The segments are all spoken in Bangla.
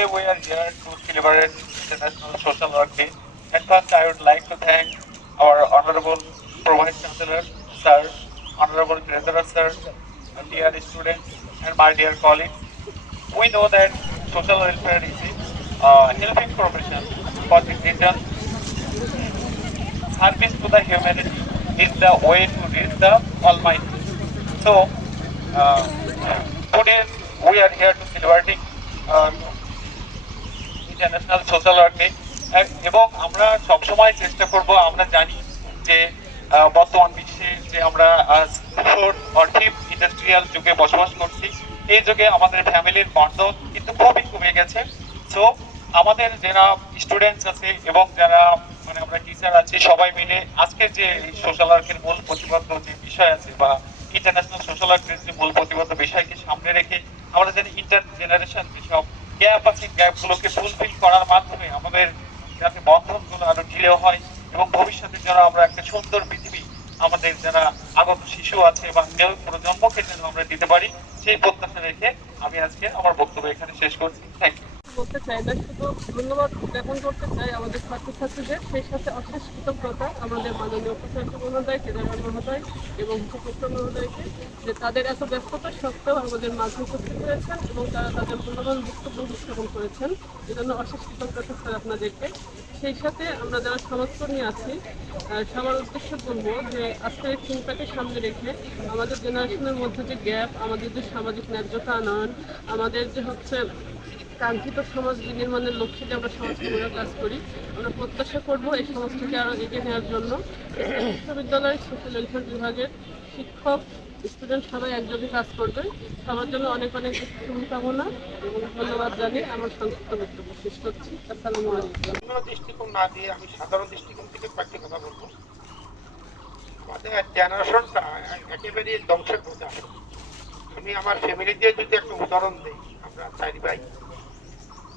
Today we are here to celebrate International Social Work Day. And first I would like to thank our Honorable Pro-Vice Chancellor, Sir, Honorable Treasurer, Sir, dear students and my dear colleagues. We know that social welfare is a uh, helping profession for the region. Service to the humanity is the way to reach the Almighty. So, uh, today we are here to celebrating uh, international social work এবং আমরা সবসময় চেষ্টা করব, আমরা জানি যে বর্তমান বিশ্বে যে আমরা ফোর্থ অর ইন্ডাস্ট্রিয়াল যুগে বসবাস করছি, এই যুগে আমাদের ফ্যামিলির বন্ধন কিন্তু খুবই কমে গেছে। সো আমাদের যারা স্টুডেন্টস আছে এবং যারা মানে আমরা টিচার আছি, সবাই মিলে আজকে যে সোশ্যাল ওয়ার্কের মূল প্রতিবদ্ধ যে বিষয় আছে বা ইন্টারন্যাশনাল সোশ্যাল ওয়ার্কের যে মূল প্রতিবদ্ধ বিষয়কে সামনে রেখে আমরা যেন ইন্টার জেনারেশন গ্যাপ আছে গ্যাপগুলোকে ফুলফিল করার মাধ্যমে আমাদের যাতে বন্ধনগুলো আরও ঢিলেও হয় এবং ভবিষ্যতে যেন আমরা একটা সুন্দর পৃথিবী আমাদের যারা আগত শিশু আছে বা কেউ প্রজন্মকে যেন আমরা দিতে পারি, সেই প্রত্যাশা রেখে আমি আজকে আমার বক্তব্য এখানে শেষ করছি। থ্যাংক ইউ বলতে চাই না, শুধু ধন্যবাদ জ্ঞাপন করতে চাই আমাদের ছাত্রছাত্রীদের। সেই সাথে অশেষ কৃতজ্ঞতা আমাদের মাননীয় উপাচার্য মহোদয়, কেদারনাথ মহোদয় এবং উপকৃত মহোদয়কে যে তাদের এত ব্যস্ততা সত্ত্বেও আমাদের মাঝে উপস্থিত হয়েছেন এবং তারা তাদের মূল্যবান বক্তব্য উপস্থাপন করেছেন। এজন্য অশেষ কৃতজ্ঞতা স্যার আপনাদেরকে। সেই সাথে আমরা যারা সমাজকর্মী আছি সবার উদ্দেশ্য বলব যে আজকের এই চিন্তাকে সামনে রেখে আমাদের জেনারেশনের মধ্যে যে গ্যাপ আমাদের যে সামাজিক ন্যায্যতা আনয়ন, আমাদের যে হচ্ছে কাঙ্ক্ষিত সমাজ নির্মাণের লক্ষ্যে যে আমরা সমাজ কর্মীরা কাজ করি, আমরা প্রত্যাশা করব এই সমাজটাকে আরও এগিয়ে নেওয়ার জন্য। বিশ্ববিদ্যালয়ের সোশ্যাল ওয়েলফেয়ার বিভাগের শিক্ষক স্টুডেন্ট সবাই একযোগে কাজ করবে। সবার জন্য অনেক অনেক শুভকামনা এবং ধন্যবাদ জানিয়ে আমার সংক্ষিপ্ত বক্তব্য শেষ করছি। আসসালামু আলাইকুম। দৃষ্টিকোণ না দিয়ে আমি সাধারণ দৃষ্টিকোণ থেকে কয়েকটি কথা বলব। আমাদের জেনারেশনটা একেবারে ধ্বংসের পথে আমি আমার ফ্যামিলি দিয়ে যদি একটা উদাহরণ দিই, আমরা চার ভাই।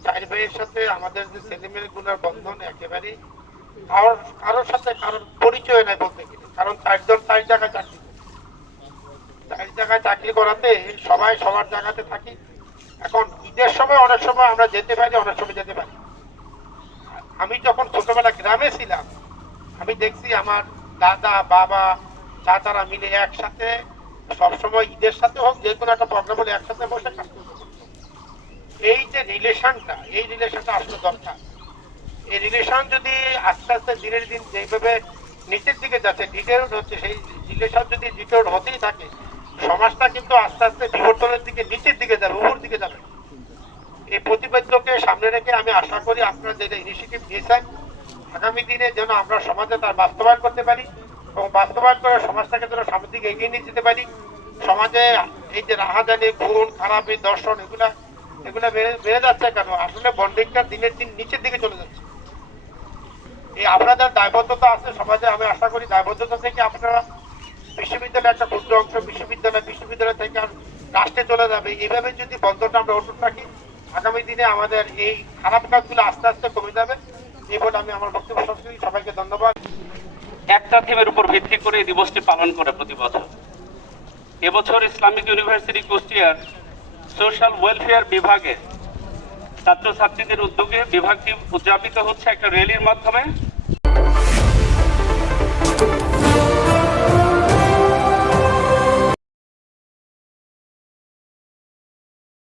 চার ভাইয়ের সাথে আমাদের যে ছেলেমেয়েগুলোর বন্ধন একেবারেই কারোর কারোর সাথে কারোর পরিচয় নাই বলতে গেলে। কারণ চারজন চার জায়গায় চাকরি করে। চার জায়গায় চাকরি করাতে সবাই সবার জায়গাতে থাকি। এখন ঈদের সময় অনেক সময় আমরা যেতে পারি, অনেক সময় যেতে পারি আমি যখন ছোটবেলা গ্রামে ছিলাম, আমি দেখছি আমার দাদা, বাবা, চাচারা মিলে একসাথে সবসময় ঈদের সাথে হোক, যে কোনো একটা প্রোগ্রাম হলে একসাথে বসে কাজ করতে পারতো। এই যে রিলেশনটা, এই রিলেশনটা আসলে দরকার। এই রিলেশন যদি আস্তে আস্তে দিনের দিন যেভাবে নিচের দিকে যাচ্ছে ডিটেলড হচ্ছে, সেই রিলেশন যদি ডিটেলড হতেই থাকে, সমাজটা কিন্তু আস্তে আস্তে বিবর্তনের দিকে, নিচের দিকে যাবে, উপর দিকে যাবে। এই প্রতিপাদ্যকে সামনে রেখে আমি আশা করি আপনারা যেটা ইনিশিয়েটিভ নিয়েছেন, আগামী দিনে যেন আমরা সমাজে তার বাস্তবায়ন করতে পারি এবং বাস্তবায়ন করে সমাজটাকে যেন সামনের দিকে এগিয়ে নিয়ে যেতে পারি। সমাজে এই যে রাহাজানি, খুন, খারাপি, দর্শন, এগুলা এগুলা বেড়ে যাচ্ছে কেন? আসলে বন্ডিংটা দিনের দিন নিচের দিকে চলে যাচ্ছে। এই আপনাদের দায়বদ্ধতা আছে, সমাজে আমি আশা করি দায়বদ্ধতা থেকে আপনারা বিশ্ববিদ্যালয় একটা ক্ষুদ্র অংশ, বিশ্ববিদ্যালয় বিশ্ববিদ্যালয় থেকে আর রাষ্ট্রে চলে যাবে। এইভাবে যদি বন্ধটা আমরা অটুট রাখি, আগামী দিনে আমাদের এই খারাপ কাজগুলো আস্তে আস্তে কমে যাবে। এই বলে আমি আমার বক্তব্য করি। সবাইকে ধন্যবাদ। একটা থিমের উপর ভিত্তি করে এই দিবসটি পালন করে প্রতি বছর। এবছর ইসলামিক ইউনিভার্সিটি কুষ্টিয়ার সোশ্যাল ওয়েলফেয়ার বিভাগে ছাত্রছাত্রীদের উদ্যোগে বিভাগটি উদযাপিত হচ্ছে একটা র্যালির মাধ্যমে।